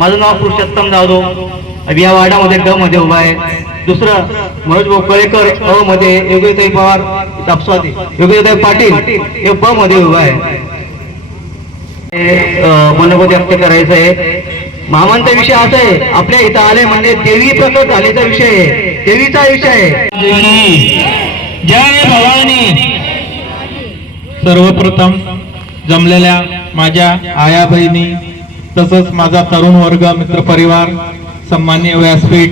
माझं नाव पुरुषोत्तम जाधव. या वार्डामध्ये ड मध्ये उभा आहे. दुसरं मनोज बोकळेकर अ मध्ये योगेताई पवार. तापस्वाती योगेताई पाटील हे ब मध्ये उभा आहे. हे, मनोगत व्यक्त करायचं आहे. मामांचा विषय असा आहे. आपल्या इथं आले म्हणजे देवी प्रकट झालेचा विषय आहे. देवीचा विषय आहे. जय भवानी. सर्वप्रथम जमलेल्या माझ्या आया बहिणी तसंच माझा तरुण वर्ग मित्र परिवार सन्मान्य व्यासपीठ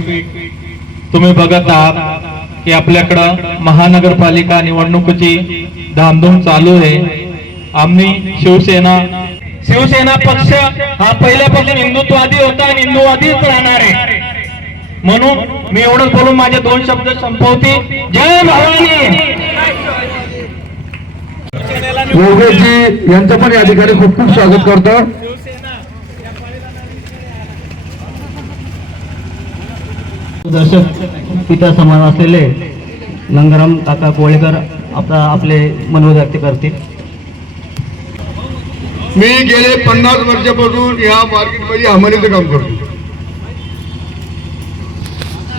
तुम्ही बघत आहात की आपल्याकडं महानगरपालिका निवडणुकीची धामधूम चालू आहे. आम्ही शिवसेना शिवसेना पक्ष हा पहिल्यापासून हिंदुत्ववादी होता आणि हिंदुवादीच राहणार आहे. म्हणून मी एवढंच बोलून माझे दोन शब्द संपवते. जय भवानी! योगेशजी यांचं पण या ठिकाणी खूप खूप स्वागत करतो. दर्शक पिता समान असलेले गंगाराम काका कोळेकर आपला आपले मनोव्यक्त करतील. मी गेले पन्नास वर्षापासून या मार्केटमध्ये हमालीचं काम करतो.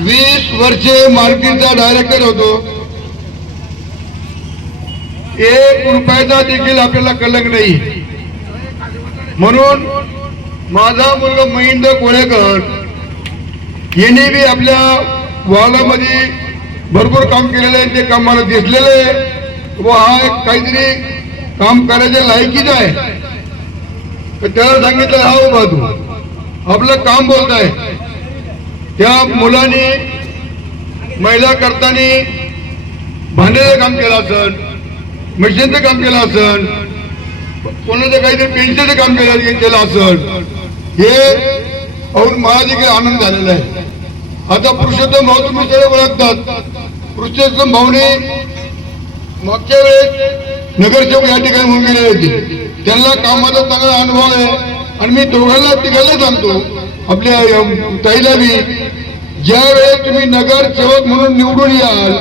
वीस वर्षे मार्केटचा डायरेक्टर होतो. एक रुपयाचा देखील आपल्याला कलंक नाही. म्हणून माझा मुलगा महेंद्र कोळेकर यांनी बी आपल्या वाहनामध्ये भरपूर काम केलेलं आहे. ते काम मला दिसलेलं आहे. व हा एक काहीतरी काम करायच्या लायकीचा आहे. तर त्याला सांगितलं हा उभा तू आपलं काम बोलत आहे. त्या मुलाने महिला करताना भांड्याचं काम केलं असन मशीनचं काम केलं असन कोणाचं काहीतरी पेन्शनचं काम केलं केलं असन हे पाहून मला देखील आनंद झालेला आहे आता पुरुषोत्तम भाऊ तुम्ही सगळे ओळखतात. पुरुषोत्तम भाऊने मागच्या वेळेस नगरसेवक या ठिकाणी होऊन गेले होते. त्यांना कामाचा चांगला अनुभव आहे. आणि मी दोघांना तिघांना सांगतो आपल्या ताईला बी ज्या वेळेस तुम्ही नगरसेवक म्हणून निवडून याल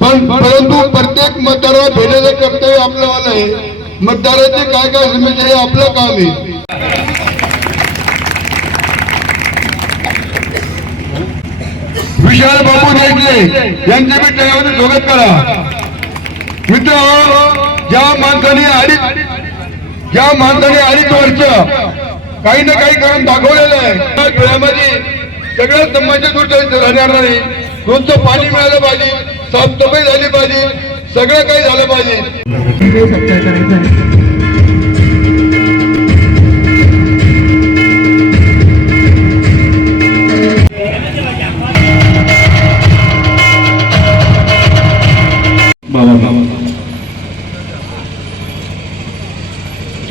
पण परंतु प्रत्येक मतदाराला भेटायचं कर्तव्य आपलं आलं आहे. मतदाराचे काय काय समस्या हे आपलं काम आहे. विशाल बाबू देशले यांचे मी त्यामध्ये स्वागत करा. मित्र ज्या माणसाने अडीच ज्या माणसाने अडीच वर्ष काही ना काही करून दाखवलेलं आहे त्या खेळामध्ये सगळ्या समाजाच्या दृष्टी राहणार नाही. रोजचं पाणी मिळालं पाहिजे साफसफाई झाली पाहिजे सगळं काही झालं पाहिजे.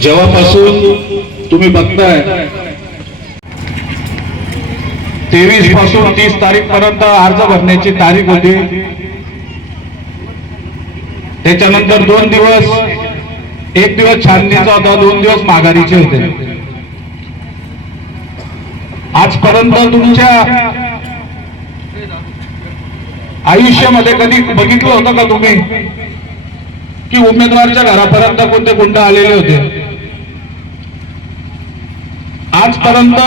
जेव्हापासून तुम्ही बघताय तेवीसपासून तीस तारीख पर्यंत अर्ज भरण्याची तारीख होती. त्याच्यानंतर दोन दिवस एक दिवस छाननीचा होता दोन दिवस माघारीचे होते. आजपर्यंत तुमच्या आयुष्यामध्ये कधी बघितलं होतं का तुम्ही? की उमेदवारच्या घरापर्यंत कोणते गुंड आलेले होते? आजपर्यंत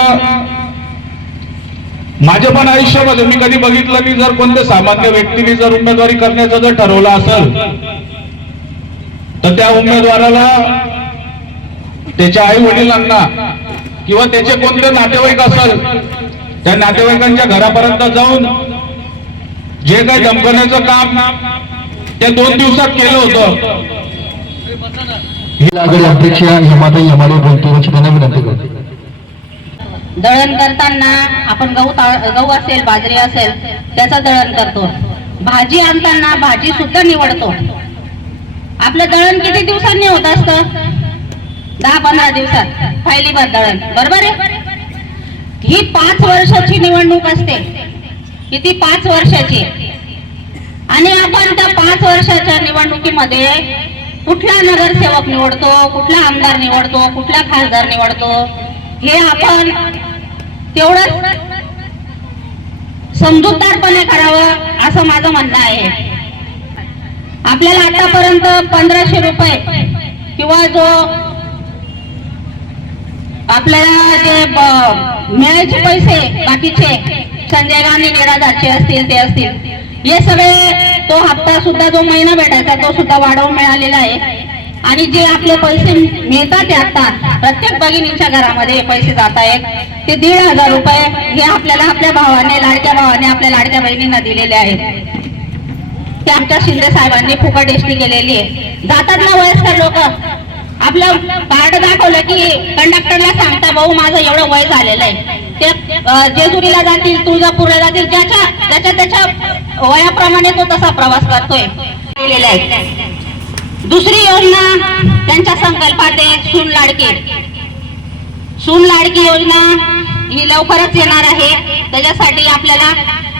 माझ्या पण आयुष्यामध्ये मी कधी बघितलं की जर कोणत्या सामान्य व्यक्तीने जर उमेदवारी करण्याचं जर ठरवलं असेल तर त्या उमेदवाराला त्याच्या आई वडिलांना किंवा त्याचे कोणते नातेवाईक असेल त्या नातेवाईकांच्या घरापर्यंत जाऊन जे काही धमकण्याचं काम त्या दोन दिवसात केलं होतं. लागेल अध्यक्ष हेमाताई हेमाले बोलतो त्यांना विनंती करतो. दळण करताना आपण गहू गहू असेल बाजरी असेल त्याचं दळण करतो. भाजी आणताना भाजी सुद्धा निवडतो. आपलं दळण किती दिवसांनी होत असतं? दहा पंधरा दिवसात. फायलीबाद दळण. बरोबर आहे? ही पाच वर्षाची निवडणूक असते. किती? पाच वर्षाची. आणि आपण त्या पाच वर्षाच्या निवडणुकीमध्ये कुठला नगरसेवक निवडतो कुठला आमदार निवडतो कुठला खासदार निवडतो हे आपण तेवढं समजूतदारपणे करावं असं माझं म्हणणं आहे. आपल्याला आतापर्यंत पंधराशे रुपये किंवा जो आपल्याला जे मिळायचे पैसे बाकीचे संजय गांधी निराधारचे असतील ते असतील हे सगळे तो हप्ता सुद्धा जो महिना भेटायचा तो सुद्धा वाढवून मिळालेला आहे. आणि जे आपले पैसे मिळतात ते आता प्रत्येक भगिनींच्या घरामध्ये पैसे जात आहेत. ते दीड हजार रुपये हे आपल्याला आपल्या भावाने लाडक्या भावाने आपल्या लाडक्या बहिणींना दिलेले आहेत. ते आमच्या शिंदे साहेबांनी फुकट एसटी केलेली आहे. जातात ना वयस्कर लोक. आपलं कार्ड दाखवलं की कंडक्टरला सांगता भाऊ माझं एवढं वय झालेलं आहे. ते जेजुरीला जातील तुळजापूरला जातील ज्याच्या ज्याच्या त्याच्या वयाप्रमाणे तो तसा प्रवास करतोय. केलेला आहे. दुसरी योजना त्यांच्या संकल्पात आहे सून लाडकी. सून लाडकी योजना ही लवकरच येणार आहे. त्याच्यासाठी आपल्याला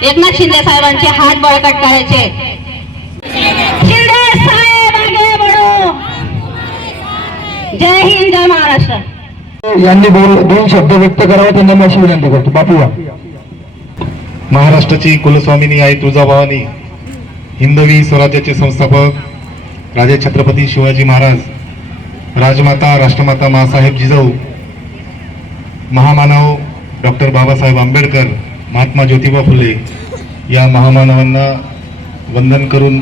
एकनाथ शिंदे साहेबांचे हात बळकट करायचे. शिंदे साहेब आगे बढो. जय हिंद जय महाराष्ट्र. यांनी बोल दोन शब्द व्यक्त करावा त्यांना मी अशी विनंती करतो. बापूया महाराष्ट्राची कुलस्वामिनी आई तुळजाभवानी हिंदवी स्वराज्याचे संस्थापक राजे छत्रपती शिवाजी महाराज राजमाता राष्ट्रमाता मासाहेब जिजाऊ महामानव डॉक्टर बाबासाहेब आंबेडकर महात्मा ज्योतिबा फुले या महामानवांना वंदन करून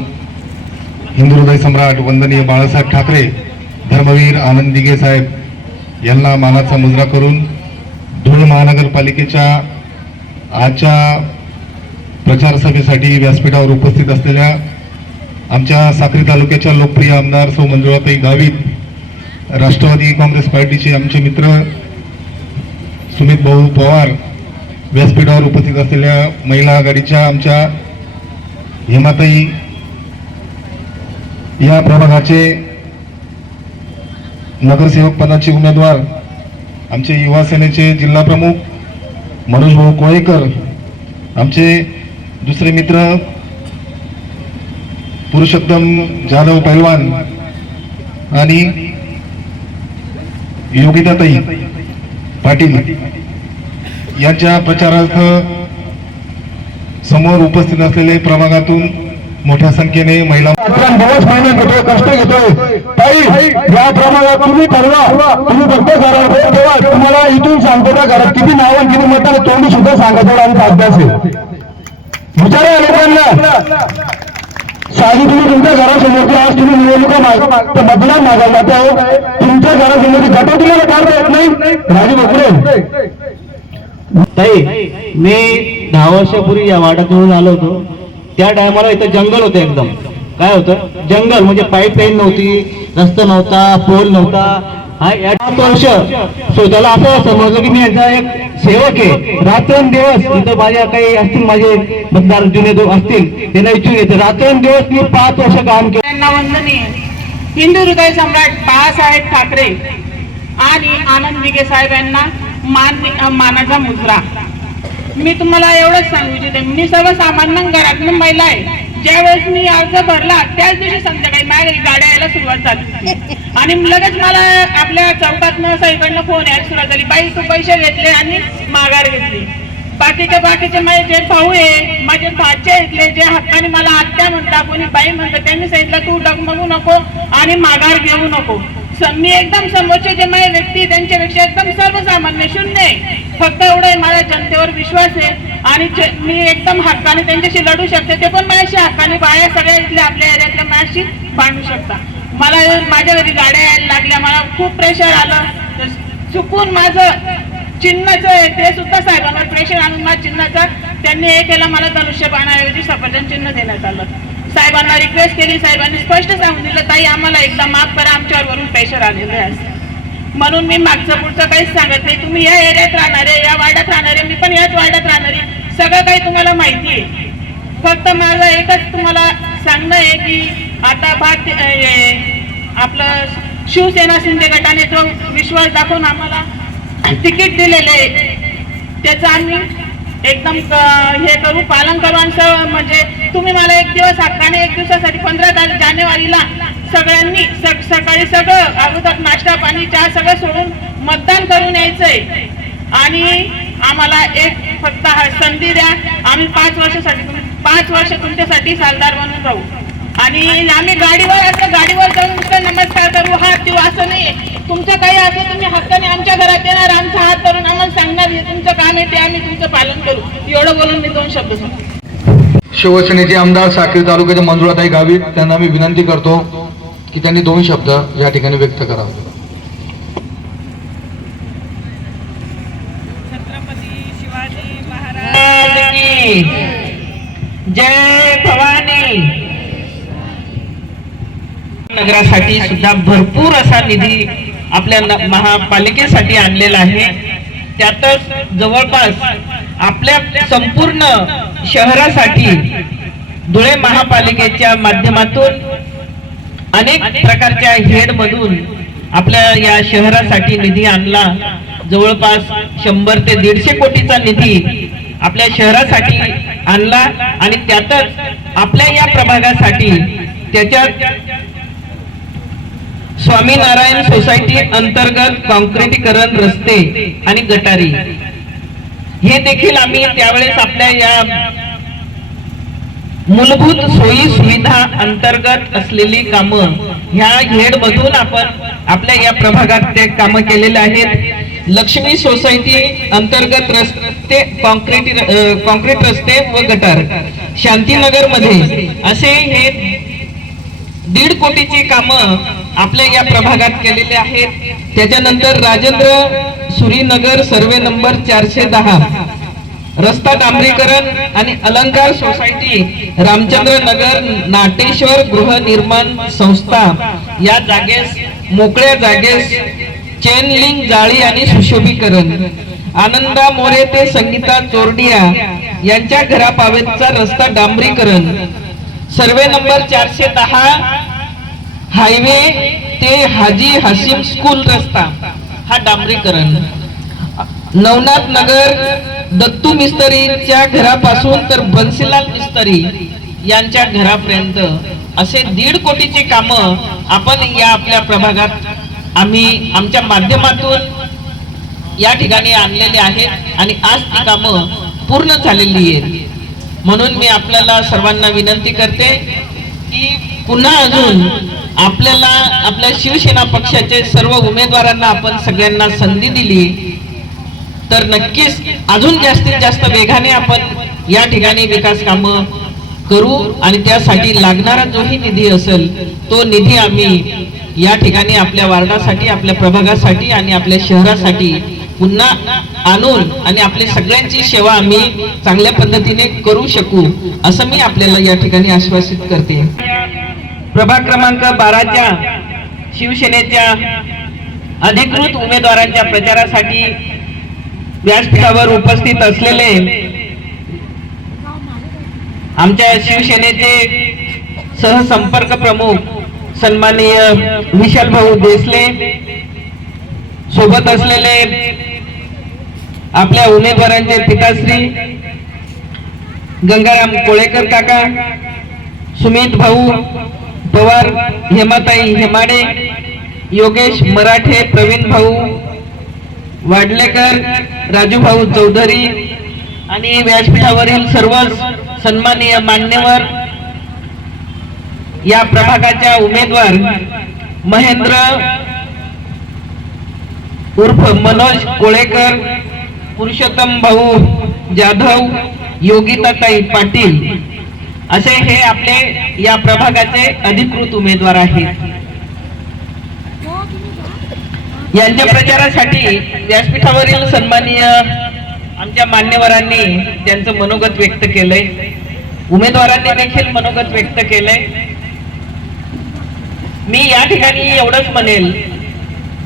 हिंदू हृदय सम्राट वंदनीय बाळासाहेब ठाकरे धर्मवीर आनंद दिघे साहेब यांना मानाचा मुजरा करून धुळे महानगरपालिकेच्या आजच्या प्रचारसभेसाठी व्यासपीठावर उपस्थित असलेल्या आमच्या साक्री तालुक्याच्या लोकप्रिय आमदार सौ मंजुळाताई गावित राष्ट्रवादी काँग्रेस पार्टीचे आमचे मित्र सुमित भाऊ पवार व्यासपीठावर उपस्थित असलेल्या महिला आघाडीच्या आमच्या हेमाताई या प्रभागाचे नगरसेवक पदाचे उमेदवार आमचे युवा सेनेचे जिल्हाप्रमुख मनोज भाऊ कोळेकर आमचे दुसरे मित्र पुरुषोत्तम जाधव पैलवान आणि योगिताताई पाटील यांच्या प्रचारार्थ समोर उपस्थित असलेले प्रभागातून मोठ्या संख्येने महिला दिवस घेतोय कष्ट घेतोय. ताई या प्रमाणात तुम्ही ठरवा. तुम्ही फक्त घरात तेव्हा तुम्हाला इथून सांगतो ना घरात किती नाव आणि किती मत तोंडी सुद्धा सांगा तेवढा आमचा अभ्यास आहे. विचारा या लोकांना. साधी तुम्ही तुमच्या घरासमोर आज तुम्ही निवडणुका माग तर मतदान मागायला जातो तुमच्या घरासमोर गट तुम्हाला काढता येत नाही? राणी बकरे ताई मी दहा वर्षापूर्वी या वाड्यातून आलो होतो. त्या टायमाला इथं जंगल होतं एकदम. काय होतं? जंगल म्हणजे पाईपलाईन नव्हती रस्ता नव्हता पोल नव्हता. हा या वर्ष. स्वतःला असं समजलं की मी यांचा एक सेवक आहे रात्रंदिवस इथं माझ्या काही असतील माझे मतदार जुने दो असतील त्यांना इच्छून येते. रात्रंदिवस मी पाच वर्ष काम केलं. त्यांना वंदनीय. हिंदू हृदय सम्राट बाळासाहेब ठाकरे आणि आनंद दिघे साहेब यांना मान मानाचा मुजरा मी तुम्हाला एवढंच सांगू इच्छिते मी सर्वसामान्य घरातून महिला आहे. ज्यावेळेस मी अर्ज भरला त्याच दिवशी संध्याकाळी माझ्या गाड्या यायला सुरुवात झाली. आणि लगेच मला आपल्या चौकातनं सगळीकडनं फोन यायला सुरुवात झाली. बाई तू पैसे घेतले आणि माघार घेतली. बाकीचे बाकीचे माझे जे भाऊ आहे माझे भाचे इथले जे हक्काने मला आत्या म्हणता कोणी बाई म्हणतात त्यांनी सांगितलं तू डगमगू नको आणि माघार घेऊ नको. मी एकदम समोरचे जे माझे व्यक्ती त्यांच्यापेक्षा एकदम सर्वसामान्य शून्य आहे. फक्त एवढं आहे, माझ्या जनतेवर विश्वास आहे. आणि मी एकदम हक्काने त्यांच्याशी लढू शकते. ते पण माझ्याशी हक्काने बाया सगळ्या इथल्या आपल्या एरियातल्या माझ्याशी बांधू शकता मला माझ्या घरी गाड्या यायला लागल्या मला खूप प्रेशर आलं. चुकून माझं चिन्हाचं आहे ते सुद्धा साहेबांवर प्रेशर आणून माझ्या चिन्हाचा त्यांनी हे केलं. मला धनुष्य बाणाऐवजी सफरचंद चिन्ह देण्यात आलं. साहेबांना रिक्वेस्ट केली साहेबांनी स्पष्ट सांगून दिलं ताई आम्हाला एकदा माफ करा आमच्यावर वरून प्रेशर आलेलं आहे. म्हणून मी मागचं पुढचं काहीच सांगत नाही. तुम्ही या एरियात राहणारे या वाड्यात राहणारे मी पण याच वाड्यात राहणारे सगळं काही तुम्हाला माहिती आहे. फक्त माझं एकच तुम्हाला सांगणं आहे की आता भात आपलं शिवसेना शिंदे गटाने जो विश्वास दाखवून आम्हाला तिकीट दिलेलं आहे त्याचं आम्ही एकदम हे करू. पालन करू आणि म्हणजे तुम्ही मला एक दिवस हक्काने एक दिवसासाठी पंधरा तारीख जानेवारीला सगळ्यांनी सकाळी सगळं अगोदर नाश्ता पाणी चहा सगळं सोडून मतदान करून यायचंय. आणि आम्हाला एक फक्त संधी द्या. आम्ही पाच वर्षासाठी पाच वर्ष तुमच्यासाठी सालदार बनून राहू. आणि आम्ही गाडीवर आता गाडीवर जाऊन नुसतं नमस्कार करू. हात देऊ असं नाही तुमचं काही असं तुम्ही हक्काने आमच्या घरात येणार. आमचा हात करून आम्हाला सांगणार हे तुमचं काम आहे ते आम्ही तुमचं पालन करू. एवढं बोलून मी दोन शब्द सांगतो. शिवसेनेचे आमदार साखरी तालुक्याचे मंजुळाताई गावित त्यांना मी विनंती करतो की त्यांनी दोन शब्द या ठिकाणी व्यक्त करावे. जय भवानी. नगरासाठी सुद्धा भरपूर असा निधी आपल्या महापालिकेसाठी आणलेला आहे. त्यातच जवळपास आपल्या संपूर्ण शहरासाठी धुळे महापालिकेच्या माध्यमातून अनेक प्रकारच्या हेड मधून आपल्या या शहरासाठी निधी आणला. जवळपास शंभर ते दीडशे कोटीचा निधी आपल्या शहरासाठी आणला आणि त्यातच आपल्या या प्रभागासाठी त्याच्यात स्वामीनारायण सोसायटी अंतर्गत कॉन्क्रिटीकरण रस्ते आणि गटारी हे देखील आम्ही त्यावेळेस आपल्या या मूलभूत सोयी सुविधा अंतर्गत असलेली कामं ह्या हेड मधून आपण आपल्या या प्रभागात ते कामं केलेले आहेत. लक्ष्मी सोसायटी अंतर्गत रस्ते कॉन्क्रीट कॉन्क्रीट रस्ते व गटार. शांतीनगरमध्ये असे हे दीड कोटीची कामं आपल्या या प्रभागात केलेले आहेत. त्याच्यानंतर राजेंद्र सुरीनगर सर्वे नंबर चारशे दहा. रस्ता डांबरीकरण आणि अलंकार सोसायटी रामचंद्र नगर नाटेश्वर गृहनिर्माण संस्था. या जागेस मोकळ्या जागेस चेन लिंग जाळी आणि सुशोभीकरण. आनंदा मोरे ते संगीता चोरडिया यांच्या घरापावेतचा रस्ता डांबरीकरण. सर्वे नंबर चारशे दहा हायवे ते हाजी हसीम स्कूल रस्ता. हा डांबरीकरण. नवनाथ नगर दत्तू मिस्तरीच्या घरापासून तर बन्सीलाल मिस्तरी यांच्या घरापर्यंत असे दीड कोटीचे काम आपण या आपल्या प्रभागात आम्ही आमच्या माध्यमातून या ठिकाणी आणलेले आहेत आणि आज ती कामं पूर्ण झालेली आहेत. म्हणून मी आपल्याला सर्वांना विनंती करते की पुन्हा अजून आपल्याला आपल्या शिवसेना पक्षाचे सर्व उमेदवारांना आपण सगळ्यांना संधी दिली. तर नक्कीच अजून जास्तीत जास्त वेगाने आपण या ठिकाणी विकास कामं करू आणि त्यासाठी लागणारा जोही निधी असेल तो निधी आम्ही या ठिकाणी आपल्या वार्डासाठी आपल्या प्रभागासाठी आणि आपल्या शहरासाठी पुन्हा आणून आणि आपली सगळ्यांची सेवा आम्ही चांगल्या पद्धतीने करू शकू असं मी आपल्याला या ठिकाणी आश्वासित करते. प्रभाग क्रमांक बाराच्या शिवसेनेच्या अधिकृत उमेदवारांच्या प्रचारासाठी व्यासपीठावर उपस्थित असलेले आमच्या शिवसेनेचे सहसंपर्क प्रमुख सन्माननीय विशाल भाऊ देसले सोबत असलेले आपल्या उमेदवारांचे पिताश्री गंगाराम कोळेकर काका सुमित भाऊ पवार हेमाताई हेमाडे योगेश मराठे प्रवीण भाऊ वाडलेकर राजूभाऊ चौधरी आणि व्यासपीठावरील सर्व सन्माननीय मान्यवर या प्रभागाच्या उमेदवार महेंद्र उर्फ मनोज कोळेकर पुरुषोत्तम भाऊ जाधव योगिताताई पाटील. असे हे आपले या प्रभागाचे अधिकृत उमेदवार आहेत. यांच्या प्रचारासाठी व्यासपीठावरील सन्माननीय आमच्या मान्यवरांनी त्यांचं मनोगत व्यक्त केलंय. उमेदवारांनी देखील मनोगत व्यक्त केलंय. मी या ठिकाणी एवढंच म्हणेल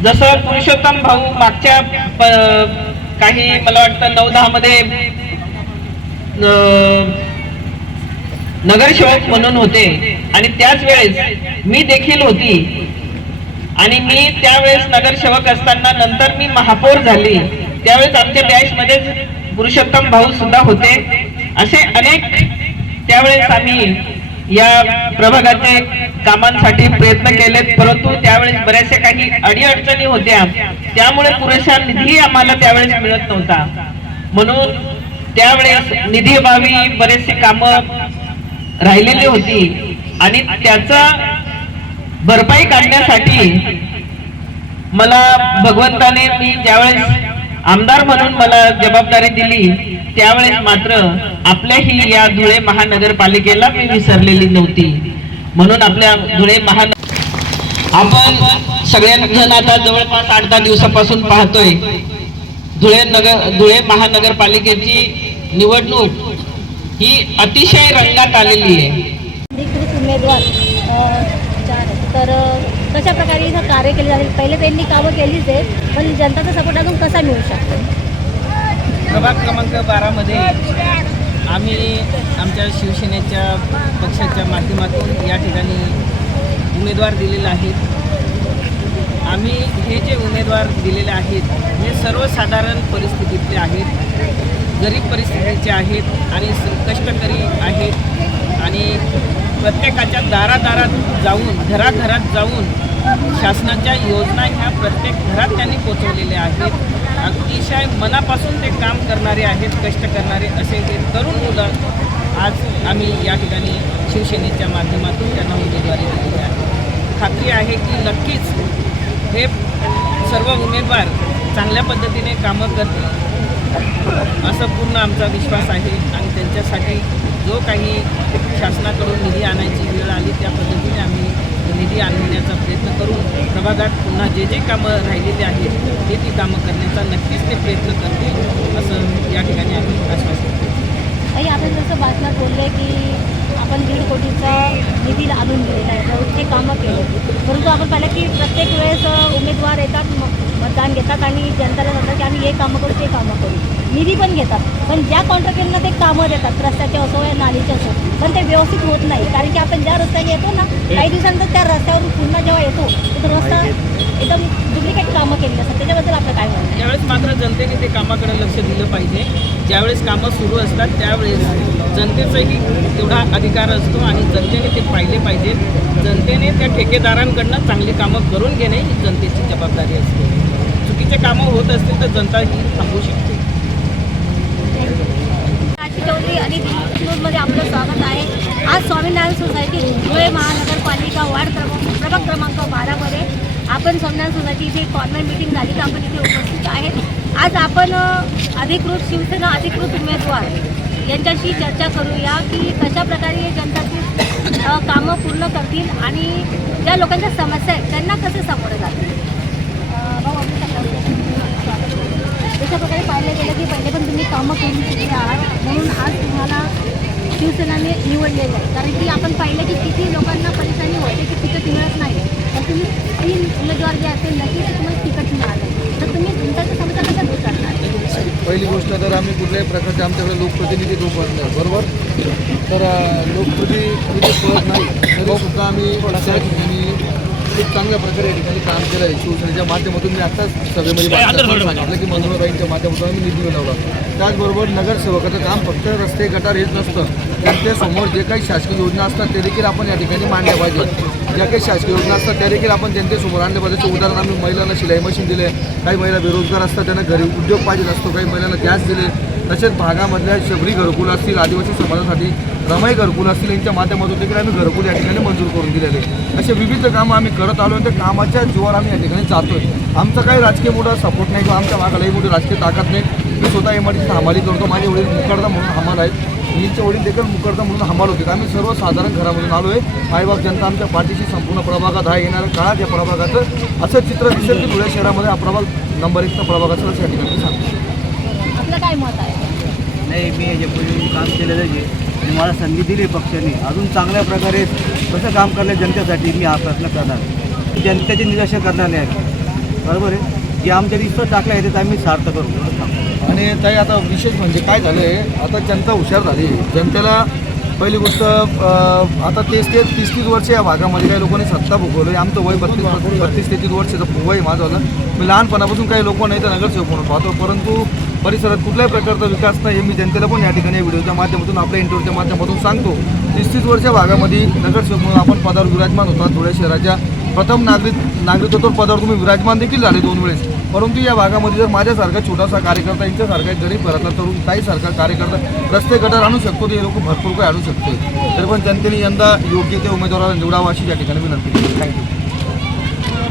जसं पुरुषोत्तम भाऊ मागच्या काही मला वाटतं नऊ दहा मध्ये अं, नगरसेवक म्हणून होते. आणि त्याच वेळेस मी देखील होती. आणि मी त्यावेळेस नगरसेवक असताना नंतर मी महापौर झाली. त्यावेळेस आमच्या बॅच मध्येच पुरुषोत्तम भाऊ सुद्धा होते. असे अनेक त्यावेळेस आम्ही या प्रभागाचे कामांसाठी प्रयत्न केलेत. परंतु त्यावेळेस बऱ्याचशा काही अडीअडचणी होत्या. त्यामुळे पुरेशा निधी आम्हाला त्यावेळेस मिळत नव्हता. म्हणून त्यावेळेस निधी अभावी बरेचसे कामं राहिलेली होती. आणि त्याचा भरपाई काढण्यासाठी मला भगवंताने मी ज्यावेळेस आमदार म्हणून मला जबाबदारी दिली त्यावेळेस मात्र आपल्याही या धुळे महानगरपालिकेला मी विसरलेली नव्हती. म्हणून आपल्या धुळे महान आपण सगळ्यांजण आता जवळपास आठ दहा दिवसापासून पाहतोय धुळे नगर धुळे महानगरपालिकेची निवडणूक ही अतिशय रंगात आलेली आहे. अधिकृत उमेदवार. तर कशा प्रकारे इथं कार्य केले जाईल पहिले त्यांनी कामं केलीच आहे पण जनताचा सपोर्ट अजून कसा मिळू शकतो? प्रभाग क्रमांक बारामध्ये आम्ही आमच्या शिवसेनेच्या पक्षाच्या माध्यमातून या ठिकाणी उमेदवार दिलेले आहेत. आम्ही हे जे उमेदवार दिलेले आहेत हे सर्वसाधारण परिस्थितीतले आहेत. गरीब परिस्थितीचे आहेत आणि कष्टकरी आहेत आणि प्रत्येकाच्या दारादारात जाऊन घराघरात जाऊन शासनाच्या योजना ह्या प्रत्येक घरात त्यांनी पोचवलेल्या आहेत. अतिशय मनापासून ते काम करणारे आहेत कष्ट करणारे असे हे तरुण मुलं आज आम्ही या ठिकाणी शिवसेनेच्या माध्यमातून त्यांना उमेदवारी दिलेली आहे. खात्री आहे की नक्कीच हे सर्व उमेदवार चांगल्या पद्धतीने कामं करतील. असं पूर्ण आमचा विश्वास आहे आणि त्यांच्यासाठी जो काही शासनाकडून निधी आणायची वेळ आली त्या पद्धतीने आम्ही निधी आणण्याचा प्रयत्न करून प्रभागात पुन्हा जे जे कामं राहिलेली आहेत ते ती कामं करण्याचा नक्कीच ते प्रयत्न करतील असं या ठिकाणी आम्ही आश्वासन काही आपण जसं बातम्या बोलले की आपण दीड कोटीचा निधी आणून दिलेला आहे. रोजचे कामं केले. परंतु आपण पाहिलं की प्रत्येक वेळेस उमेदवार येतात मतदान घेतात आणि जनताला सांगतात की आम्ही हे कामं करू ते कामं करू. निधी पण घेतात. पण ज्या कॉन्ट्रॅक्टरना ते कामं देतात रस्त्याचे असो या नालीचे असो पण ते व्यवस्थित होत नाही. कारण की आपण ज्या रस्त्याने येतो ना काही दिवसानंतर त्या रस्त्यावरून पुन्हा जेव्हा येतो तर रस्ता एकदम डुप्लिकेट कामं केलेली असतात. त्याच्याबद्दल आपलं काय म्हणणं आहे? त्यावेळेस मात्र जनतेने ते कामाकडे लक्ष दिलं पाहिजे ज्यावेळेस कामं सुरू असतात त्यावेळेस जनतेचाही तेवढा अधिकार असतो आणि जनतेने ते पाहिले पाहिजे. जनतेने त्या ठेकेदारांकडनं चांगली कामं करून घेणे ही जनतेची जबाबदारी असते. चुकीचे कामं होत असतील तर जनता ही थांबू शकते. चौधरी आणि न्यूजमध्ये आपलं स्वागत आहे. आज स्वामीनारायण सोसायटी धुळे महानगरपालिका वार्ड क्रमांक प्रभाग क्रमांक बारामध्ये आपण सोमनाथ सोसायटी इथे कॉर्नर मिटिंग झाली तर आपण इथे उपस्थित आहेत. आज आपण अधिकृत शिवसेना अधिकृत उमेदवार यांच्याशी चर्चा करूया की कशा प्रकारे हे जनताची कामं पूर्ण करतील आणि ज्या लोकांच्या समस्या आहेत त्यांना कसं सामोरं जातील अ, भाऊ, आपलं सगळ्यांचं स्वागत आहे. जशा प्रकारे पाहिलं गेलं की पहिले पण तुम्ही कामं करून शिकले आहात. म्हणून आज तुम्हाला शिवसेनाने निवडलेलं आहे. कारण की आपण पाहिलं की किती लोकांना परेशानी होते की तिकट मिळत नाही. तर तुम्ही तीन उमेदवार जे असेल नक्कीच ते तुम्हाला तिकट मिळालं. तर तुम्ही तुमच्या समजा कशा दूर करणार? पहिली गोष्ट तर आम्ही कुठल्याही प्रकारचे आमच्याकडे लोकप्रतिनिधी पद नाही बरोबर? तर लोकप्रतिनिधी नाही तरी सुद्धा आम्ही खूप चांगल्या प्रकारे या ठिकाणी काम केलं आहे. शिवसेनेच्या माध्यमातून मी आत्ताच सभेमध्ये सांगितलं की मनोहरबाईंच्या माध्यमातून आम्ही निधी मिळवला. त्याचबरोबर नगरसेवकाचं काम फक्त रस्ते गटार हेच नसतं. जनतेसमोर जे काही शासकीय योजना असतात ते देखील आपण या ठिकाणी मांडल्या पाहिजे ज्या काही शासकीय योजना असतात त्या देखील आपण जनतेसमोर आणल्या पाहिजे उदाहरण आम्ही महिलांना शिलाई मशीन दिले काही महिला बेरोजगार असतात त्यांना घरी उद्योग पाहिजे असतो काही महिलांना गॅस दिले. तसेच भागामधल्या शबरी घरकुल असतील आदिवासी समाजासाठी रमाई घरकुल असतील यांच्या माध्यमातून देखील आम्ही घरकुल या ठिकाणी मंजूर करून दिलेले असे विविध कामं आम्ही करत आलो आणि त्या कामाच्या जोर आम्ही या ठिकाणी जातोय. आमचा काही राजकीय मोठा सपोर्ट नाही किंवा आमच्या मागालाही मोठी राजकीय ताकद नाही. मी स्वतः एम हमाली करतो. माझे वडील मुकरदा म्हणून हमाल आहेत. मीचे वडील देखील मुकर्दा म्हणून हमाल होते. आम्ही सर्वसाधारण घरामधून आलो आहे मायबाप जनता आमच्या पाठीशी संपूर्ण प्रभागात आहे. येणाऱ्या काळात या प्रभागाचं असं चित्र दिसेल की धुळे शहरामध्ये हा प्रभाग नंबर एकचा प्रभाग असेल असं या ठिकाणी सांगतो. काय मत आहे? नाही मी याच्यापूर्वी काम केलेलं आहे. आणि मला संधी दिली पक्षाने. अजून चांगल्या प्रकारे कसं काम करणार जनतेसाठी मी हा प्रयत्न करणार जनतेचे निराशा करणार नाही बरोबर आहे? जे आमच्या रिस्टर टाकलं आहे ते आम्ही सार्थ करू. आणि ताई आता विशेष म्हणजे काय झालं आहे आता जनता हुशार झाली. जनतेला पहिली गोष्ट आता तेच ते तीस तीस वर्ष या भागामध्ये काही लोकांनी सत्ता भोगवलं. आमचं वय बत्तीस बत्तीस तेहतीस वर्षाचं वय माझं झालं मी लहानपणापासून काही लोक नाही तर नगरसेवक म्हणून पाहतो. परंतु परिसरात कुठल्याही प्रकारचा विकास नाही हे मी जनतेला पण या ठिकाणी व्हिडिओच्या माध्यमातून आपल्या इंटरव्ह्यूच्या माध्यमातून सांगतो. तीस तीस वर्ष भागामध्ये नगरसेवक म्हणून आपण पदावर विराजमान होता. धुळे शहराच्या प्रथम नागरिक नागरिकत्व पदावर तुम्ही विराजमान देखील झाले दोन वेळेस. परंतु या भागामध्ये जर माझ्यासारखा छोटासा कार्यकर्ता यांच्यासारखा गरीब घरातला तरुण ताईसारखा कार्यकर्ता रस्ते गटार आणू शकतो ते लोक भरपूर काही आणू शकते तरी पण जनतेने यंदा योग्य ते उमेदवाराला निवडावा अशी या ठिकाणी विनंती केली. थँक्यू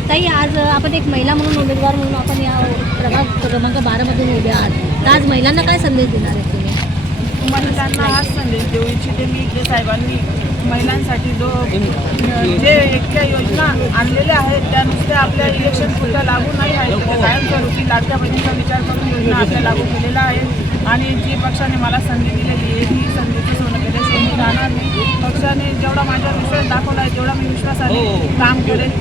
ताई आज आपण एक महिला म्हणून उमेदवार म्हणून आपण या प्रभाग क्रमांक बारामधून उभे आहात. तर आज महिलांना काय संदेश देणार आहे तुम्ही? महिलांना हाच संदेश देऊ इच्छिते मी की साहेबांनी. महिलांसाठी जो जे एकट्या योजना आणलेल्या आहेत त्या नुसत्या आपल्या इलेक्शन पुरता लागू नाही आहेत. त्या कायमस्वरूपी लाडक्या बहिणीचा विचार करून योजना आपल्या लागू केलेल्या आहेत. आणि जी पक्षाने मला संधी दिलेली आहे ही संधीचं सोनं केल्याशिवाय मी राहणार नाही. पक्षाने जेवढा माझ्यावर विश्वास दाखवला आहे तेवढा मी विश्वासाने काम करेन.